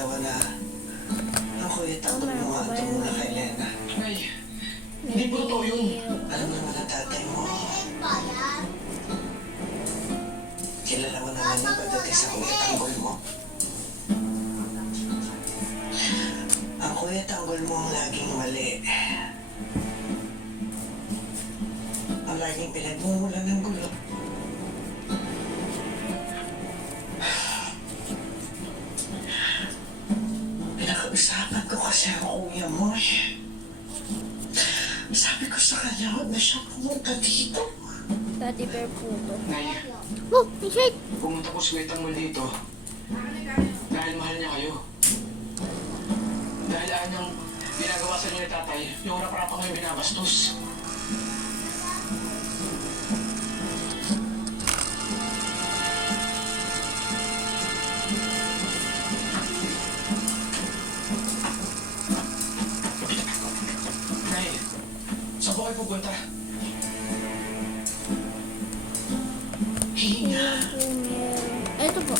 dalawa na ang kuya takot mo nga ito muna kay Lena. Nay, hindi po totoo yun. Alam naman ang tatay mo. Kilala mo naman yung pagdating sa kuya tanggol mo. Ang kuya tanggol mo ang laging mali. Ang laging pinagmumulan ng gulo. Pinag-usapan ko kasi ang kuya mo eh. Sabi ko sa kanya, huwag na siya pumunta dito. Daddy Bear po to. Nay, Oh, may shirt! pumunta po si Kuya Tanggol dito. Dahil mahal niya kayo. Dahil anyang ginagawa sa inyo ni tatay, yung rap-rapa ngayon binabastos. Nay, saan po kayo pupunta? Hinga. Ito po.